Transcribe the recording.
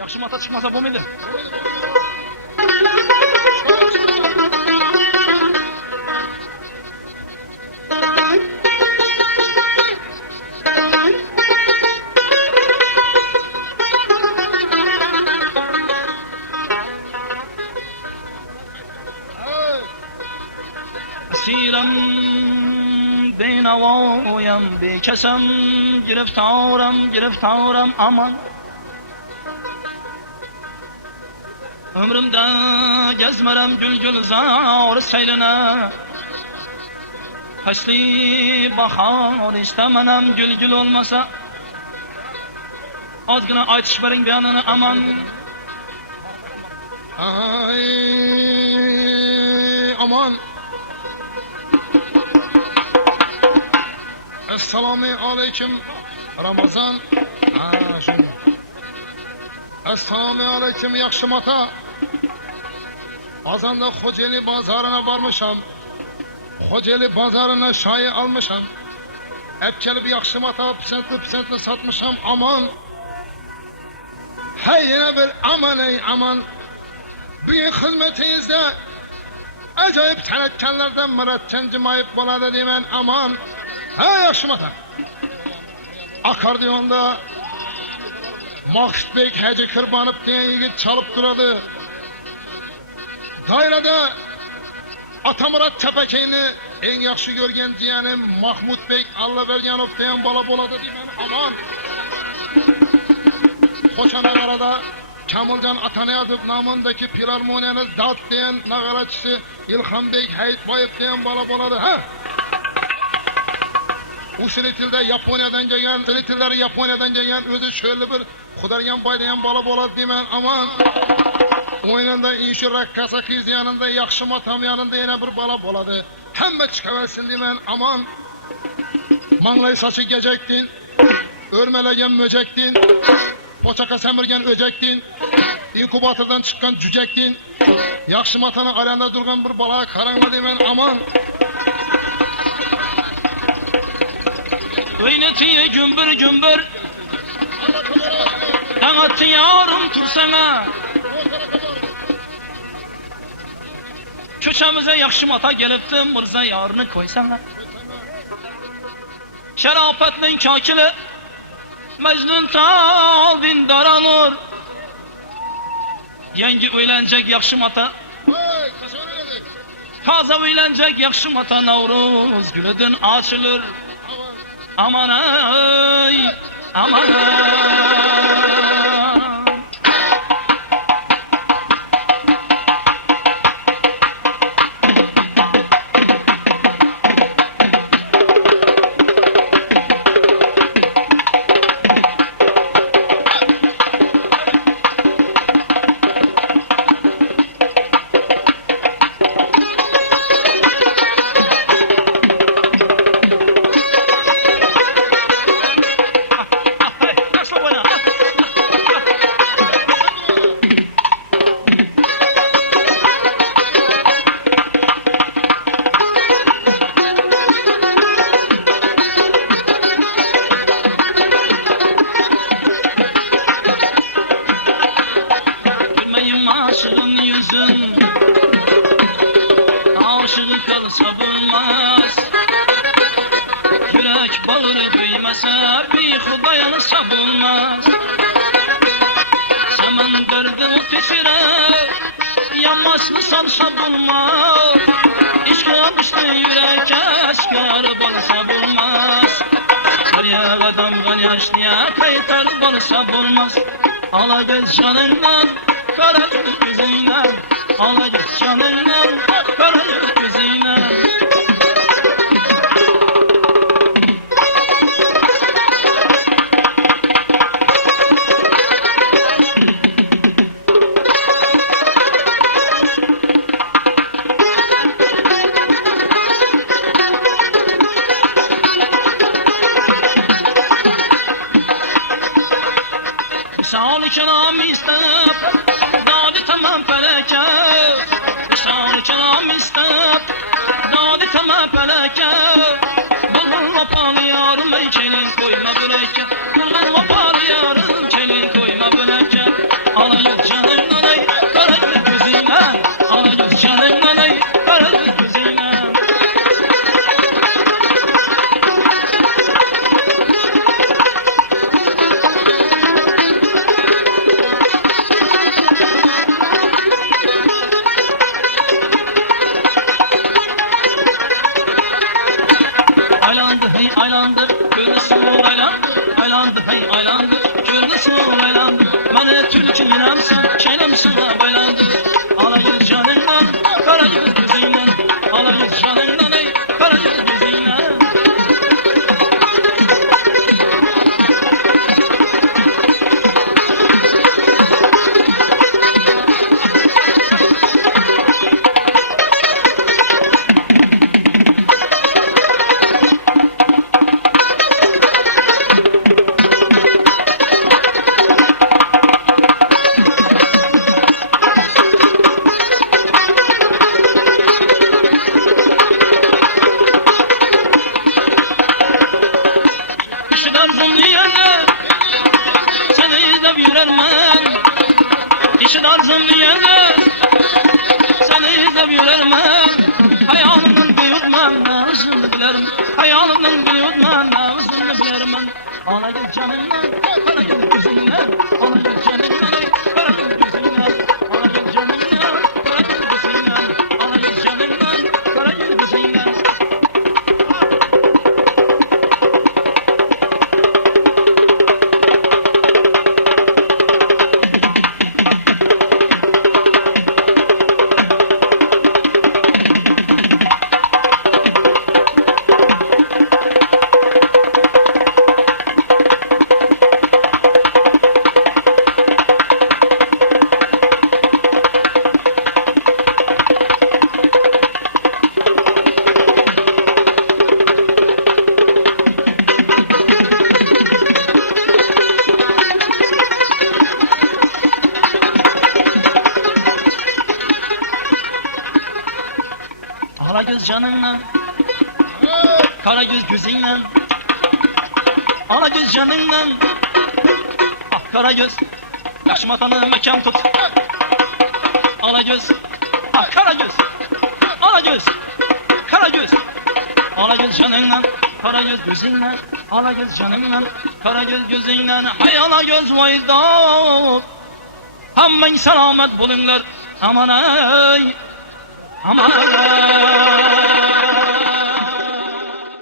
Yaxşı mata çıkmasa bu muydu? Siram benavoyam bekasam giriftaram aman. Ömrümde gezmerem gül zar seyrine. Fasli bahar istemenem gül olmasa. Azgına aytiş verin beyanını aman. Ay aman. Esselamu aleyküm Ramazan. Esselamu aleyküm yaxşı mata. Azanda Kocaeli bazarına varmışam. Kocaeli bazarına şayı almışam. Hep bir yaxşı mata pisentli satmışam aman. Hey yine bir aman ey aman. Bugün hizmetinizde acayip telekkellerden müretten cimayip boladı demen aman. Hey yaxşı mata. Akordiyonda Maksit Bey Hacı Kırbanıp diyen yigit çalıp duradı. Dairede Atamurat Tepekeyni en yaxşı görgen diyenim Mahmut Bey Allaveryanov diyen bala boladı demen aman. Koçana arada Kamilcan Atanayazov namındaki Filarmoniyanın Dat diyen nagaratçısı İlhan Bey Hayitbayev diyen bala boladı. Ha? Usuli Japonya'dan gelen, Silitilleri Japonya'dan gelen özü şöyle bir Kudaryan Baydayan bala boladı demen aman. Oynanda inşi rakkasa kız yanında, yaxşı matam yanında yine bir bala boladı. Hemme çıkaversin demen aman. Manlay saçı gecektin, örmelegen möcektin, poçaka semirgen öcektin, inkubatörden çıkan cücektin, yaxşı matanı alanda durgan bir balaya karanla demen aman. Oynatıyor gümbür Dağıttı yarım tursana. Köçemize yaxşı mata gelipti Mırza yarını koysana. Şerafetlin kakili Mecnun talbin daralır. Yengi öylenecek yaxşı mata. Taze öylenecek yaxşı mata Navruz gülüdün açılır. Aman ay, aman ay. Aşık kalsa bulmaz. Yürek bağrı duymasa bir Xudayansa bulmaz. Samandırdı pişire yanmasını salsa bulmaz. İşte düştü yürek aşkar bolsa bulmaz. Karya adamgan yaşlıya kaytar bolsa bulmaz. Ala göz canından kararır gözünden. Ala göz canından kararır gözünden. Sağlı kelam istep, dadi tamam peleke. Sağlı kelam istep, dadi tamam peleke. Bulgurla palı yarım ey kelin koyma böleke. Bulgurla palı yarım kelin koyma böleke. Çeylemsin la boylandı. Alayız canından, kara göz gözünden. Alayız canından ey, kara göz gözünden. İşidarzım diyene, seni izlep yürermen. İşidarzım diyene, seni izlep yürermen. Hayalımdan büyütmem, nazını bilerim. Hayalımdan büyütmem, nazını bilerim. Alayız canından, kara göz gözünden. Alayız canından, kara göz gözünden. Alayız canından, kara göz gözünden. Alayız canından, kara göz gözünden. Ala göz canından, kara göz gözünden. Ala göz canından, ah kara göz, yaşım atanı mekan tut. Ala göz, ah kara göz, ala göz, kara göz. Ala göz canından, kara göz gözünden. Ala göz canından, kara göz gözünden. Hay ala göz vayda, hammen selamet bulunlar. Aman ay, aman ay.